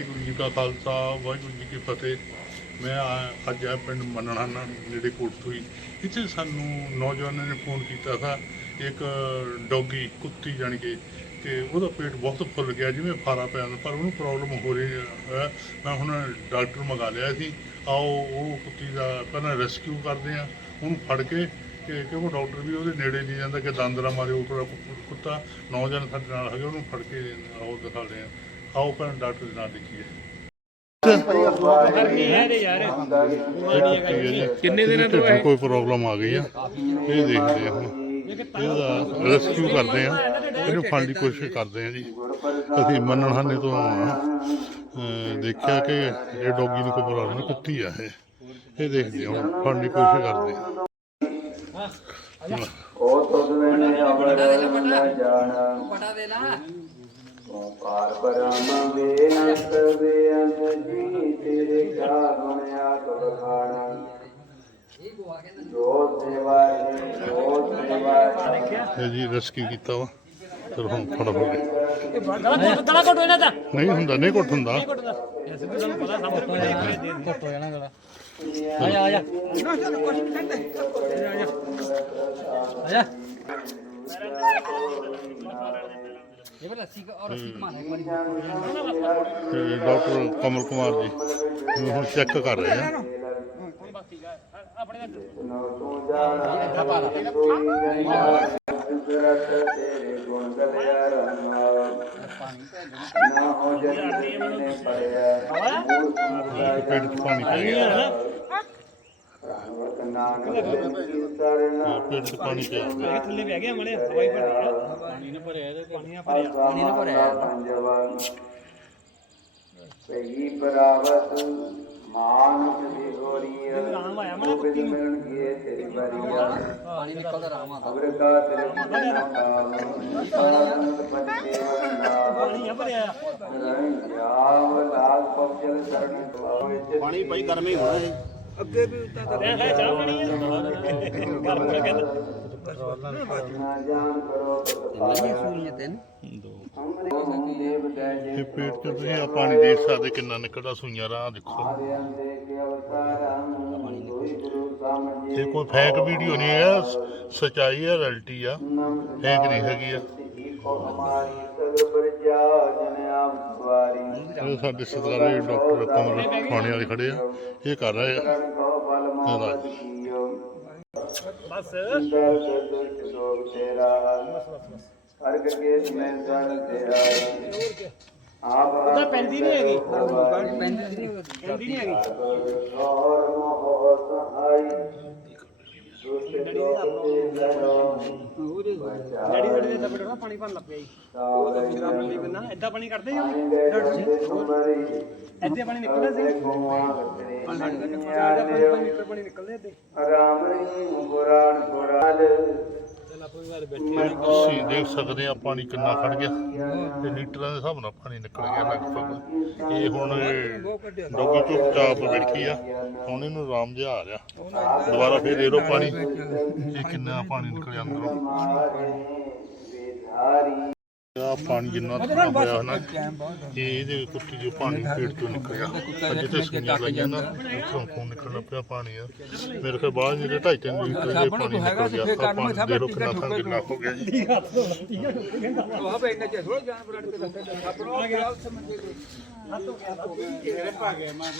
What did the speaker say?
ਵਾਹਿਗੁਰੂ ਜੀ ਕਾ ਖਾਲਸਾ, ਵਾਹਿਗੁਰੂ ਜੀ ਕੀ ਫਤਿਹ। ਮੈਂ ਆ- ਅੱਜ ਆ ਪਿੰਡ ਮੰਨਣਾ ਨੇੜੇ ਕੋਟਸੂਈ ਇੱਥੇ ਸਾਨੂੰ ਨੌਜਵਾਨਾਂ ਨੇ ਫੋਨ ਕੀਤਾ ਥਾ, ਇੱਕ ਡੌਗੀ, ਕੁੱਤੀ ਜਾਣੀ ਕਿ ਕਿ ਉਹਦਾ ਪੇਟ ਬਹੁਤ ਫੁੱਲ ਗਿਆ, ਜਿਵੇਂ ਫਾਰਾ ਪਿਆ ਹੁੰਦਾ, ਪਰ ਉਹਨੂੰ ਪ੍ਰੋਬਲਮ ਹੋ ਰਹੀ ਹੈ। ਮੈਂ ਹੁਣ ਡਾਕਟਰ ਮੰਗਾ ਲਿਆ ਸੀ। ਆਓ, ਉਹ ਕੁੱਤੀ ਦਾ ਪਹਿਲਾਂ ਰੈਸਕਿਊ ਕਰਦੇ ਆ ਉਹਨੂੰ ਫੜ ਕੇ, ਕਿ ਕਿਉਂਕਿ ਡਾਕਟਰ ਵੀ ਉਹਦੇ ਨੇੜੇ ਨਹੀਂ ਜਾਂਦਾ, ਕਿ ਦੰਦਰਾ ਮਾਰੇ, ਉਹ ਕੁੱਤਾ। ਨੌਜਵਾਨ ਸਾਡੇ ਨਾਲ ਹੈਗੇ, ਉਹਨੂੰ ਫੜ ਕੇ ਆਓ ਦਿਖਾਉਂਦੇ ਆ ਆਓ ਪਹਿਲਾਂ ਡਾਕਟਰ ਦੇ ਨਾਲ ਦੇਖੀਏ। ਕਿੰਨੇ ਦਿਨਾਂ ਤੋਂ ਕੋਈ ਪ੍ਰੋਬਲਮ ਆ ਗਈ ਆ। ਇਹ ਦੇਖਦੇ ਆ ਹੁਣ। ਇਹਦਾ ਰੈਸਕਿਊ ਕਰਦੇ ਆ। ਇਹਨੂੰ ਫੜਨ ਦੀ ਕੋਸ਼ਿਸ਼ ਕਰਦੇ ਆ ਜੀ। ਅਸੀਂ ਮੰਨਣ ਹਾਨੇ ਤੋਂ ਦੇਖਿਆ ਕਿ ਇਹ ਡੌਗੀ ਨੂੰ ਕੋਈ ਪ੍ਰੋਬਲਮ ਨਹੀਂ ਕੁੱਤੀ ਆ ਇਹ। ਇਹ ਦੇਖਦੇ ਆ ਹੁਣ ਫੜਨ ਦੀ ਕੋਸ਼ਿਸ਼ ਕਰਦੇ ਆ। ਉਹ ਅਮਰ ਨਾ ਜਾਣਾ ਪਟਾ ਦੇ ਲਾ ਓੰਕਾਰ ਬ੍ਰਹਮ ਵੇਨਤ ਵੇਅੰਤ ਜੀ ਤੇਰੇ ਕਾ ਗੁਣ ਆਪ ਬਖਾਣਾ। ਗੋਆ ਜੋ ਸੇਵਾ ਹੈ ਜੋ ਸੇਵਾ ਹੈ ਜੀ ਰੈਸਕਿਊ ਕੀਤਾ ਵਾ। ਚਲੋ ਹੁਣ ਫਟਾਫਟ ਗਲਾ ਗਲਾ ਘਟੋ ਇਹਨਾਂ ਦਾ। ਨਹੀਂ ਹੁੰਦਾ ਨਹੀਂ ਕੁੱਟ ਹੁੰਦਾ। ਐਸੇ ਵੀ ਤੁਹਾਨੂੰ ਪਤਾ ਸਾਹਮਣੇ ਕੋਈ ਨਹੀਂ ਕੋਈ ਦੇ ਘਟੋ ਜਾਣਾ ਗਲਾ। ਆ ਜਾ ਆ ਜਾ। ਆ ਜਾ। ਤੇ ਡਾਕਟਰ ਕਮਲ ਕੁਮਾਰ ਜੀ ਨੂੰ ਹੁਣ ਚੈੱਕ ਕਰ ਰਹੇ ਆ ਨੋ ਤੂੰ ਜਾਣਾ ਕੋਈ ਨਹੀਂ ਸੁਰਤ ਤੇਰੇ ਗੁਣ ਗਲਿਆ ਰਮਾ ਨਾ ਹੋ ਜਨ ਨੇ ਪੜਿਆ ਪੇਟ 'ਚ ਪਾਣੀ ਪੈ ਗਿਆ ਰਹਿਮਤ ਨਾਨਕ ਦੀ ਸਰਣਾ ਪੇਟ 'ਚ ਪਾਣੀ ਪਿਆ ਗਿਆ ਥੱਲੇ ਬਹਿ ਗਿਆ ਮਲੇ ਹਵਾਈ ਭਰੀ ਆ ਪਾਣੀ ਨੇ ਭਰਿਆ ਪਾਣੀ ਨਾ ਭਰਿਆ ਸਹੀ ਬਰਾਵਤ ਮਾਨਸ ਦੀ ਹੋਰੀ ਰਾਮ ਆਇਆ ਮਲੇ ਬਿਨ ਮਿਲਣਗੇ ਤੇਰੀ ਬਰੀਆ ਪਾਣੀ ਨਿਕਲਦਾ ਰਾਮ ਆਦਾ ਅਬਰ ਕਾ ਤੇਰੇ ਨਾਮ ਸਾਰੰਗ ਪੰਜੇ ਪਾਣੀ ਆ ਭਰਿਆ। ਜਾਵ ਲਾਲ ਪਵਜਲ ਸਰਣ ਕਲਾਵੇ ਪਾਣੀ ਪਈ ਕਰਮੇ ਹੋਣਾ ਹੈ ਲੈ ਲੈ ਚਾਹ ਪਾਣੀ ਆ। ਘਰ ਪਰ ਕਹਿੰਦਾ ਨਾ ਜਾਣ ਕਰੋ ਸੂਰੀਆਂ ਤਿੰਨ ਅੰਮ੍ਰਿਤ ਦੇਵ ਦੈ ਜੇ ਇਹ ਪੇਟ 'ਚ ਤੁਸੀਂ ਆ ਪਾਣੀ ਦੇਖ ਸਕਦੇ ਕਿੰਨਾ ਨਿਕਲਦਾ ਸੂਈਆਂ ਰਾਹ ਦੇਖੋ। ਇਹ ਕੋਈ ਫੇਕ ਵੀਡੀਓ ਨਹੀਂ ਹੈ ਸਚਾਈ ਹੈ ਰਿਐਲਿਟੀ ਆ। ਫੇਕ ਨਹੀਂ ਹੈਗੀ ਆ ਕੋ ਹਮਾਰੀ ਸਗਲ ਪ੍ਰਜਾ ਜਨ ਆਪ ਸਵਾਰੀ। ਇਹ ਸਾਡੇ ਸਤਿਕਾਰਯੋਗ ਡਾਕਟਰ ਕਮਲ ਖਾਣੇ ਵਾਲੇ ਖੜੇ ਆ। ਇਹ ਕਰ ਰਹੇ ਆ। ਬਸ। ਅਰਗ ਕੇ ਮੈਂ ਜਨ ਤੇਰਾ ਆਪ ਉਹਦਾ ਪੈਂਦੀ ਨਹੀਂ ਹੈਗੀ। ਪੈਂਦੀ ਨਹੀਂ ਪੈਂਦੀ ਨਹੀਂ ਹੈਗੀ। ਔਰ ਮੋਹ ਸਹਾਈ। ਦੁਸ਼ਟ ਲੋਗ ਤੇ ਜਨੋ ਡੈਡੀ ਸਾਡੇ ਦੇ ਦੱਬੜ ਨਾ, ਪਾਣੀ ਭਰਨ ਲੱਗ ਪਿਆ ਜੀ। ਸਾਵਲ ਸ਼ਰਾਬ ਨਹੀਂ ਬੰਨਾ ਐਦਾਂ ਪਾਣੀ ਕਰਦੇ ਜੀ ਐਦਾਂ ਪਾਣੀ ਨਿਕਲਦਾ ਸੀ ਗੁਆ ਤੇਰੇ ਪੰਜ ਨਿਆਲੇ ਲੀਟਰ ਪਾਣੀ ਨਿਕਲਦੇ ਐਦੇ ਰਾਮ ਰੀ ਪੁਰਾਣ ਪੁਰਾਲ ਤੁਸੀਂ ਦੇਖ ਸਕਦੇ ਆ ਪਾਣੀ ਕਿੰਨਾ ਖੜ ਗਿਆ ਤੇ ਲੀਟਰਾਂ ਦੇ ਹਿਸਾਬ ਨਾਲ ਪਾਣੀ ਨਿਕਲ ਗਿਆ ਲਗਭਗ। ਇਹ ਹੁਣ ਡੋਗੀ ਚੁੱਪਚਾਪ ਬੈਠੀ ਆ। ਹੁਣ ਇਹਨੂੰ ਆਰਾਮ ਜਿਹਾ ਆ ਰਿਹਾ। ਦੁਬਾਰਾ ਫੇਰ ਦੇ ਲਓ ਪਾਣੀ। ਇਹ ਕਿੰਨਾ ਪਾਣੀ ਨਿਕਲਿਆ ਅੰਦਰੋਂ। ਆ ਪਾਣੀ ਜਿੰਨਾ ਹੋਇਆ ਨਾ ਇਹ ਇਹਦੇ ਕੁੱਤੀ ਜੋ ਪਾਣੀ ਪੇਟ ਤੋਂ ਨਿਕਲਿਆ ਅੱਜ ਤੇ ਸੁਣੀਆਂ ਲੱਗੀਆਂ ਨਾ ਉੱਥੋਂ ਖੂਨ ਨਿਕਲਣਾ ਪਿਆ ਪਾਣੀ ਆ। ਮੇਰੇ ਕੋਲ ਬਾਅਦ ਜਿਹੜੇ ਢਾਈ ਤਿੰਨ ਲੀਟਰ ਦੇ ਪਾਣੀ ਨਿਕਲ ਗਿਆ ਤਾਂ ਪਾਣੀ ਦੇ ਲੋ ਕਿੰਨਾ ਥਾਂ ਕਿੰਨਾ ਹੋ ਗਿਆ ਜੀ। ਇੰਨਾ ਥੋੜਾ ਜਾਨ ਤੇ ਹੱਥ ਗਿਆ ਹੋ ਗਿਆ। ਪਾ ਗਿਆ ਮਾਂ